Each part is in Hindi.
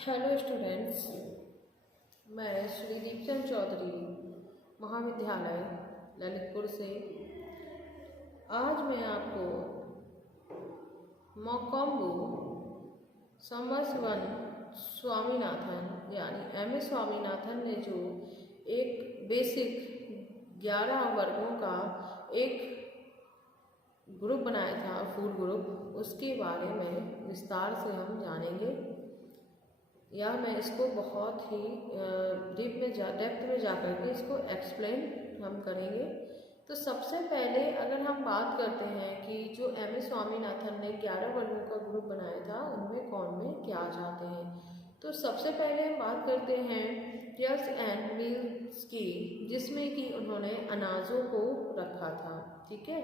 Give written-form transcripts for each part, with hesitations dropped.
हेलो स्टूडेंट्स, मैं श्री दीपचंद चौधरी महाविद्यालय ललितपुर से आज मैं आपको मौकोम्बू समरसवन स्वामीनाथन यानी एम.ए. स्वामीनाथन ने जो एक बेसिक 11 वर्गों का एक ग्रुप बनाया था, फूड ग्रुप, उसके बारे में विस्तार से हम जानेंगे या मैं इसको बहुत ही डेप्थ में जा कर के इसको एक्सप्लेन हम करेंगे। तो सबसे पहले अगर हम बात करते हैं कि जो एम.ए. स्वामीनाथन ने 11 वर्गों का ग्रुप बनाया था, उनमें कौन में क्या आ जाते हैं। तो सबसे पहले हम बात करते हैं ड्रग्स एंड मील्स की, जिसमें कि उन्होंने अनाजों को रखा था। ठीक है,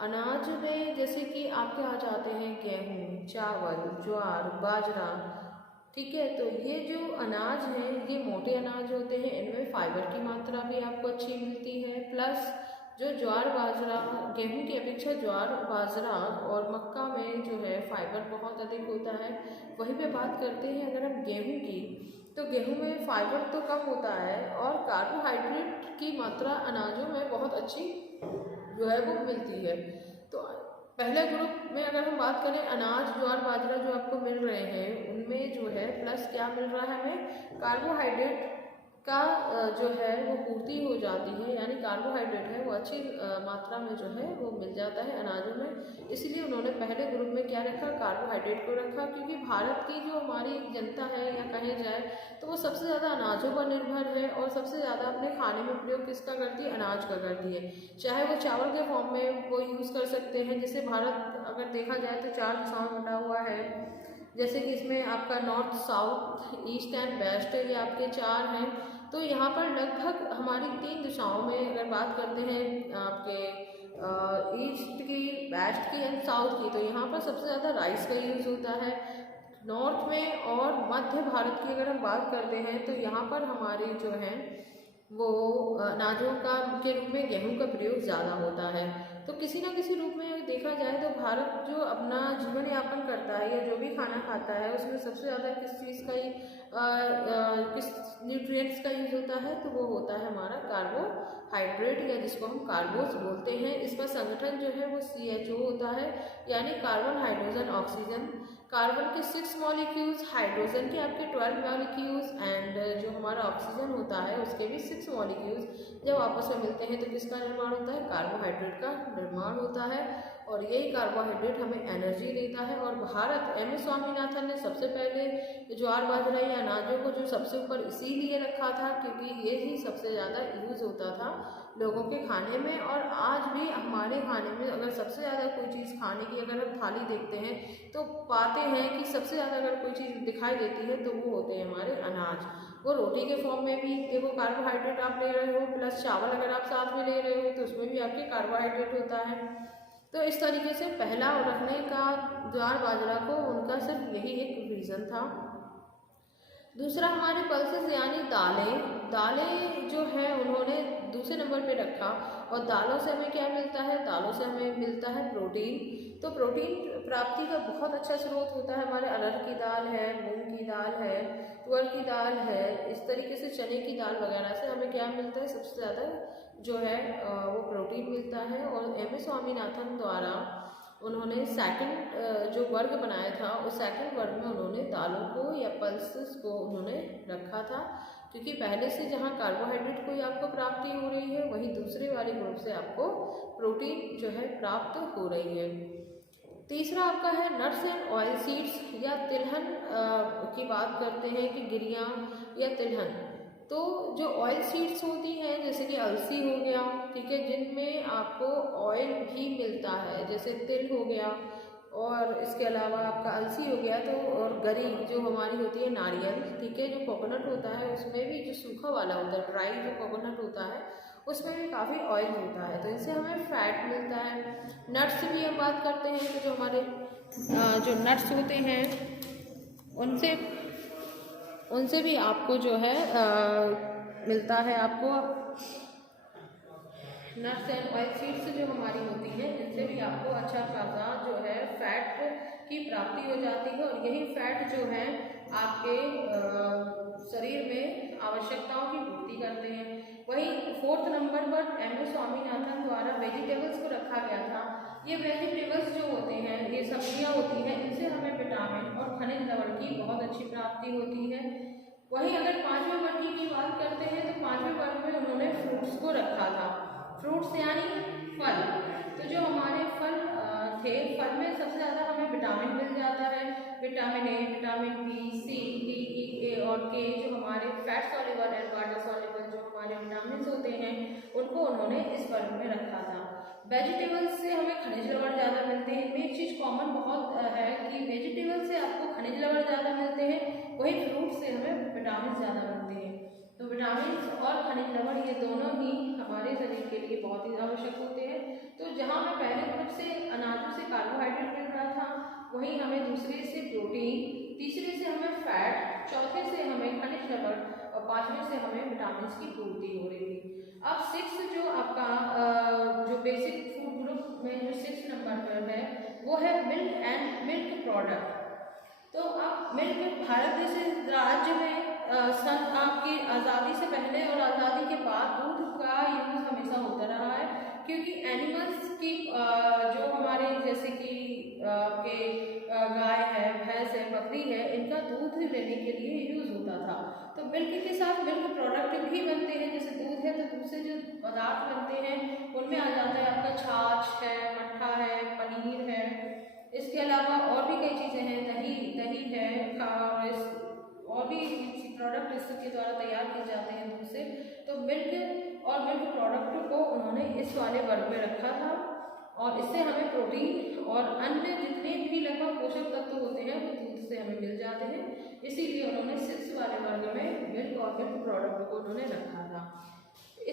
अनाज में जैसे कि आपके आ जाते हैं गेहूँ, चावल, ज्वार, बाजरा। ठीक है, तो ये जो अनाज हैं ये मोटे अनाज होते हैं, इनमें फाइबर की मात्रा भी आपको अच्छी मिलती है। प्लस जो ज्वार बाजरा, गेहूं की अपेक्षा ज्वार बाजरा और मक्का में जो है फाइबर बहुत अधिक होता है। वहीं पे बात करते हैं अगर हम गेहूं की, तो गेहूं में फाइबर तो कम होता है और कार्बोहाइड्रेट की मात्रा अनाजों में बहुत अच्छी जो है वो मिलती है। तो पहले ग्रुप में अगर हम बात करें अनाज, ज्वार, बाजरा जो आपको मिल रहे हैं, उनमें जो है प्लस क्या मिल रहा है, हमें कार्बोहाइड्रेट का जो है वो पूर्ति हो जाती है, यानी कार्बोहाइड्रेट है वो अच्छी मात्रा में जो है वो मिल जाता है अनाजों में। इसलिए उन्होंने पहले ग्रुप में क्या रखा, कार्बोहाइड्रेट को रखा, क्योंकि भारत की जो हमारी जनता है या कहे जाए तो वो सबसे ज़्यादा अनाजों पर निर्भर है और सबसे ज़्यादा अपने खाने में प्रयोग किसका करती है, अनाज का करती है। चाहे वो चावल के फॉर्म में वो यूज़ कर सकते हैं, जैसे भारत अगर देखा जाए तो 4 दिशाओं में बटा हुआ है, जैसे कि इसमें आपका north, south, east and west, ये आपके 4 हैं। तो यहाँ पर लगभग हमारी 3 दिशाओं में अगर बात करते हैं आपके ईस्ट की, वेस्ट की एंड साउथ की, तो यहाँ पर सबसे ज़्यादा राइस का यूज़ होता है। नॉर्थ में और मध्य भारत की अगर हम बात करते हैं तो यहाँ पर हमारे जो हैं वो अनाजों का के रूप में गेहूं का प्रयोग ज़्यादा होता है। तो किसी न किसी रूप में देखा जाए तो भारत जो अपना जीवन यापन करता है या जो भी खाना खाता है उसमें सबसे ज़्यादा किस चीज़ का ही किस न्यूट्रिएंट्स का यूज़ होता है, तो वो होता है हमारा कार्बोहाइड्रेट या जिसको हम कार्बोस बोलते हैं। इसका संगठन जो है वो CHO होता है, यानी कार्बन, हाइड्रोजन, ऑक्सीजन। कार्बन के 6 मॉलिक्यूल्स, हाइड्रोजन के आपके 12 मॉलिक्यूल्स एंड जो हमारा ऑक्सीजन होता है उसके भी 6 मॉलिक्यूल्स जब आपस में मिलते हैं तो किसका निर्माण होता है, कार्बोहाइड्रेट का निर्माण होता है। और यही कार्बोहाइड्रेट हमें एनर्जी देता है। और भारत, एम.ए. स्वामीनाथन ने सबसे पहले ज्वार बाजरा या अनाजों को जो सबसे ऊपर इसीलिए रखा था क्योंकि ये ही सबसे ज़्यादा यूज़ होता था लोगों के खाने में। और आज भी हमारे खाने में अगर सबसे ज़्यादा कोई चीज़ खाने की अगर हम थाली देखते हैं तो पाते हैं कि सबसे ज़्यादा अगर कोई चीज़ दिखाई देती है तो वो होते हैं हमारे अनाज। वो रोटी के फॉर्म में भी देखो कार्बोहाइड्रेट आप ले रहे हो, प्लस चावल अगर आप साथ में ले रहे हो तो उसमें भी आपके कार्बोहाइड्रेट होता है। तो इस तरीके से पहला रखने का ज्वार बाजरा को उनका सिर्फ यही एक रीज़न था। दूसरा हमारे पल्सेस यानी दालें जो है उन्होंने दूसरे नंबर पे रखा। और दालों से हमें क्या मिलता है, दालों से हमें मिलता है प्रोटीन। तो प्रोटीन प्राप्ति का बहुत अच्छा स्रोत होता है हमारे अरहर की दाल है, मूंग की दाल है, तुअर की दाल है, इस तरीके से चने की दाल वगैरह से हमें क्या मिलता है, सबसे ज़्यादा जो है वो प्रोटीन मिलता है। और एम.ए. स्वामीनाथन द्वारा उन्होंने सेकंड जो वर्ग बनाया था उस सेकंड वर्ग में उन्होंने दालों को या पल्सेस को उन्होंने रखा था, क्योंकि पहले से जहाँ कार्बोहाइड्रेट को आपको प्राप्ति हो रही है वहीं दूसरे वाले ग्रुप से आपको प्रोटीन जो है प्राप्त हो रही है। तीसरा आपका है नट्स एंड ऑयल सीड्स या तिलहन की बात करते हैं कि गिरियाँ या तिलहन। तो जो ऑयल सीड्स होती हैं जैसे कि अलसी हो गया, ठीक है, जिनमें आपको ऑयल भी मिलता है, जैसे तिल हो गया और इसके अलावा आपका अलसी हो गया। तो और गरी जो हमारी होती है नारियल, ठीक है, जो कोकोनट होता है उसमें भी जो सूखा वाला होता है, ड्राई जो कोकोनट होता है उसमें भी काफ़ी ऑयल होता है, तो इनसे हमें फैट मिलता है। नट्स भी हम बात करते हैं तो जो हमारे जो नट्स होते हैं उनसे भी आपको जो है मिलता है आपको नट्स एंड ऑयल सीड्स जो हमारी होती है इनसे भी आपको अच्छा खासा जो है फैट की प्राप्ति हो जाती है। और यही फैट जो है आपके शरीर में आवश्यकताओं की पूर्ति करते हैं। वहीं 4th नंबर पर MS स्वामीनाथन द्वारा वेजिटेबल्स को रखा गया था। ये वेजिटेबल्स जो होते हैं, ये सब्जियां होती हैं, इनसे हमें विटामिन और खनिज लवण की बहुत अच्छी प्राप्ति होती है। वहीं अगर 5वें वर्ग की बात करते हैं तो 5वें वर्ग में उन्होंने फ्रूट्स को रखा था। फ्रूट्स यानी फल। तो जो हमारे फल थे, फल में सबसे ज़्यादा हमें विटामिन मिल जाता है। Vitamin A, vitamin B, C, D, E, A और के, जो हमारे fat soluble and water soluble जो हमारे विटामिन होते हैं, उनको उन्होंने इस वर्ग में रखा था। वेजिटेबल्स से हमें खनिज लवण ज़्यादा मिलते हैं। इनमें एक चीज़ कॉमन बहुत है कि वेजिटेबल से आपको खनिज लवण ज़्यादा मिलते हैं, वहीं फ्रूट से हमें विटामिन ज़्यादा मिलते हैं। तो विटामिन और खनिज लवण ये दोनों ही हमारे शरीर के लिए बहुत ही आवश्यक होते हैं। तो जहाँ हमें पहले ग्रुप से अनाजों से कार्बोहाइड्रेट मिल रहा था, वहीं हमें दूसरे से प्रोटीन, तीसरे से हमें फैट, चौथे से हमें खनिज लवण और 5वें से हमें विटामिन की पूर्ति हो रही थी। अब 6 जो आपका जो बेसिक फूड ग्रुप में जो 6 नंबर पर है, वो है मिल्क एंड मिल्क प्रोडक्ट। तो अब मिल्क भारत जैसे राज्य में सन आपकी आज़ादी से पहले और आज़ादी के बाद दूध का यूज़ हमेशा होता रहा है, क्योंकि एनिमल्स की जो हमारे जैसे कि आपके गाय है, भैंस है, बकरी है, इनका दूध लेने के लिए यूज़ होता था। तो मिल्क के साथ मिल्क प्रोडक्ट भी बनते हैं। जैसे दूध है तो दूध से जो पदार्थ बनते हैं उनमें आ जाता है आपका छाछ है, मट्ठा है, पनीर है। इसके अलावा और भी कई चीज़ें हैं, दही है, और भी प्रोडक्ट इसके द्वारा तैयार किए जाते हैं दूध से। तो मिल्क और मिल्क प्रोडक्ट को उन्होंने इस वाले वर्ग में रखा था, और इससे हमें प्रोटीन और अन्य जितने भी लगभग पोषक तत्व होते हैं वो दूध से हमें मिल जाते हैं। इसीलिए उन्होंने 6 वाले वर्ग में मिल्क और मिल्क प्रोडक्ट को उन्होंने रखा था।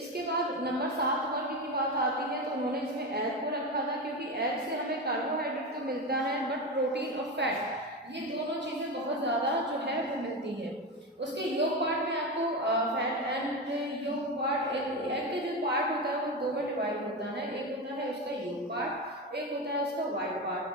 इसके बाद नंबर 7 वर्ग की बात आती है तो उन्होंने इसमें एग को रखा था, क्योंकि एग से हमें कार्बोहाइड्रेट तो मिलता है, बट प्रोटीन और फैट ये दोनों चीज़ें बहुत ज़्यादा जो है वो मिलती हैं। उसके योग पार्ट में आपको फैट एंड योग पार्ट, एग के जो पार्ट होता है वो 2 में डिवाइड होता है। एक होता है उसका योग पार्ट, एक होता है उसका वाइट पार्ट।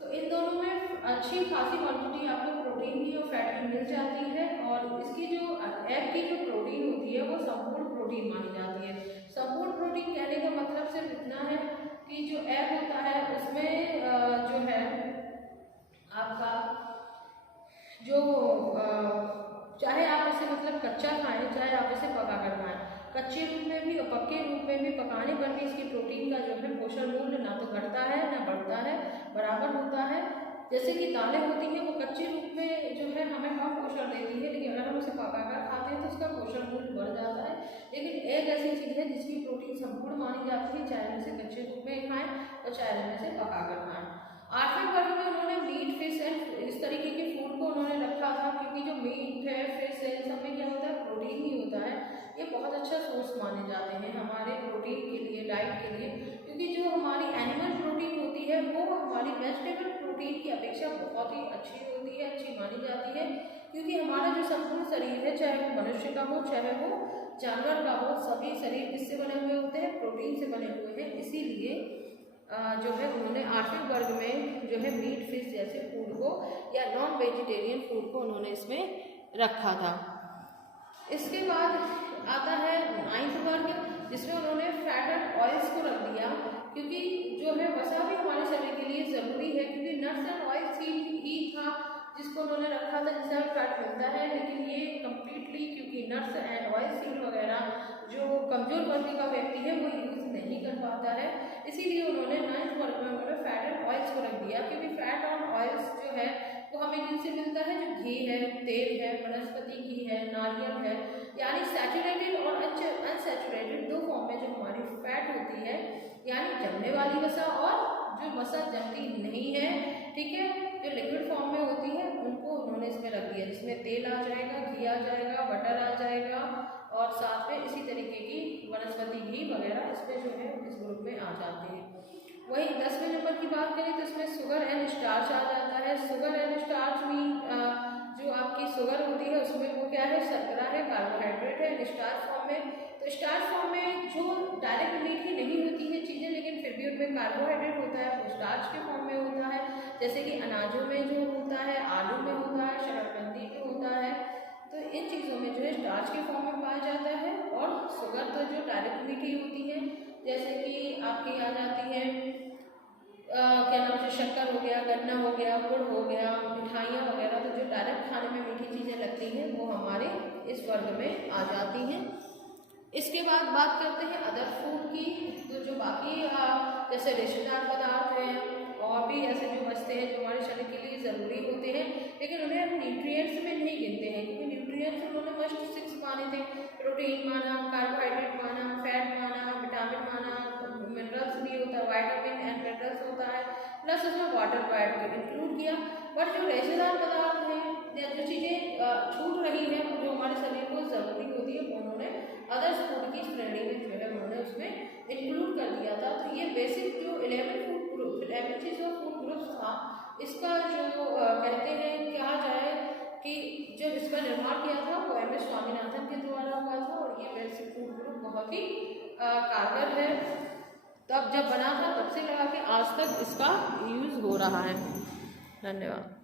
तो इन दोनों में अच्छी खासी क्वांटिटी आपको प्रोटीन की और फैट की मिल जाती है। और इसकी जो एग की जो प्रोटीन होती है वो संपूर्ण प्रोटीन मानी जाती है। संपूर्ण प्रोटीन कहने का मतलब सिर्फ इतना है कि जो एग होता है उसमें जो है आपका जो चाहे आप इसे मतलब कच्चा खाएं, चाहे आप इसे पका कर खाएं, कच्चे रूप में भी और पक्के रूप में भी, पकाने पर भी इसकी प्रोटीन का जो है पोषण मूल्य ना तो घटता है ना बढ़ता है, बराबर होता है। जैसे कि दालें होती हैं वो कच्चे रूप में जो है हमें कम पोषण देती है, लेकिन अगर हम उसे पकाकर खाते हैं तो उसका पोषण मूल्य बढ़ जाता है। लेकिन एक ऐसी चीज़ है जिसकी प्रोटीन संपूर्ण मानी जाती है, चाहे हम इसे कच्चे रूप में खाएं और चाहे हम इसे पकाकर खाएं। 8वें वर्ग में उन्होंने मीट, फिश एंड इस तरीके के फूड को उन्होंने रखा था, क्योंकि जो मीट है, फिश है, इन सब में क्या होता है, प्रोटीन ही होता है। ये बहुत अच्छा सोर्स माने जाते हैं हमारे प्रोटीन के लिए, डाइट के लिए, क्योंकि जो हमारी एनिमल प्रोटीन होती है वो हमारी वेजिटेबल प्रोटीन की अपेक्षा बहुत ही अच्छी होती है, अच्छी मानी जाती है। क्योंकि हमारा जो संपूर्ण शरीर है, चाहे वो मनुष्य का हो चाहे वो जानवर का हो, सभी शरीर किससे बने हुए होते हैं, प्रोटीन से बने हुए हैं। इसीलिए जो है उन्होंने 8वें वर्ग में जो है मीट, फिश जैसे फूड को या नॉन वेजिटेरियन फूड को उन्होंने इसमें रखा था। इसके बाद आता है 9th वर्ग, जिसमें उन्होंने फैट एंड ऑयल्स को रख दिया, क्योंकि जो है वसा भी हमारे शरीर के लिए ज़रूरी है। क्योंकि नट्स एंड ऑयल्स ही था जिसको उन्होंने रखा था, जिससे हमें फैट मिलता है। लेकिन ये कम्प्लीटली, क्योंकि नट्स एंड ऑयल सीड वगैरह जो कमजोर वर्ग का व्यक्ति है वो यूज़ नहीं कर पाता है, इसीलिए उन्होंने 9th वर्ग में उन्होंने फैट एंड ऑयल्स को रख दिया। क्योंकि फैट और ऑयल्स जो है वो हमें किनसे मिलता है, जो घी है, तेल है, वनस्पति घी है, नारियल है, यानी सैचुरेटेड और अनसैचुरेटेड 2 फॉर्म में जो हमारी फैट होती है, यानी जमने वाली वसा और जो वसा जमती नहीं है, ठीक है, जो लिक्विड फॉर्म में होती है, उनको उन्होंने इसमें रख दिया, जिसमें तेल आ जाएगा, घी आ जाएगा, बटर आ जाएगा, और साथ में इसी तरीके की वनस्पति घी वगैरह इसमें जो है इस ग्रुप में आ जाते हैं। वहीं 10वें नंबर की बात करें तो इसमें शुगर एंड स्टार्च आ जाता है। शुगर एंड स्टार्च में जो आपकी शुगर होती है उसमें वो क्या है, शर्करा है, कार्बोहाइड्रेट है स्टार्च फॉर्म में। तो स्टार्च फॉर्म में जो डायरेक्ट मीठी नहीं होती है चीज़ें, लेकिन फिर भी उनमें कार्बोहाइड्रेट होता है, वो स्टार्च के फॉर्म में होता है। जैसे कि अनाजों में जो होता है, आलू में होता है, शकरकंदी में स्टार्च के फॉर्म में पाया जाता है, और शुगर तो जो डायरेक्ट मीठी होती है, जैसे कि आपकी आ जाती है क्या नाम से शक्कर हो गया, गन्ना हो गया, गुड़ हो गया, मिठाइयाँ वगैरह, तो जो डायरेक्ट खाने में मीठी चीज़ें लगती हैं वो हमारे इस वर्ग में आ जाती हैं। इसके बाद बात करते हैं अदर फूड की। तो जो बाकी जैसे रेशेदार पदार्थ हैं और भी ऐसे जो बचते हैं जो हमारे शरीर के लिए ज़रूरी होते हैं, लेकिन उन्हें हम न्यूट्रिएंट्स में नहीं गिनते हैं, क्योंकि न्यूट्रिएंट्स उन्होंने मस्ट 6 माने थे। प्रोटीन माना, कार्बोहाइड्रेट माना, फैट माना, विटामिन माना, मिनरल्स भी होता है, वाइटामिन एंड मिनरल्स होता है, प्लस उसमें वाटर को इंक्लूड किया। बट जो रेशेदार पदार्थ हैं या जो चीज़ें छूट रही हैं जो हमारे शरीर को ज़रूरी होती है, उन्होंने अदर्स फूड की श्रेणी में जो है उन्होंने उसमें इंक्लूड कर दिया था। तो ये बेसिक जो 11 food group 11 cheese of food groups था, इसका जो कहते हैं कहा जाए कि जो इसका निर्माण किया था वो MS स्वामीनाथन के द्वारा हुआ था, और ये बेसिक फूड ग्रुप बहुत ही कारगर है। तब जब बना था तब से लगा के आज तक इसका यूज़ हो रहा है। धन्यवाद।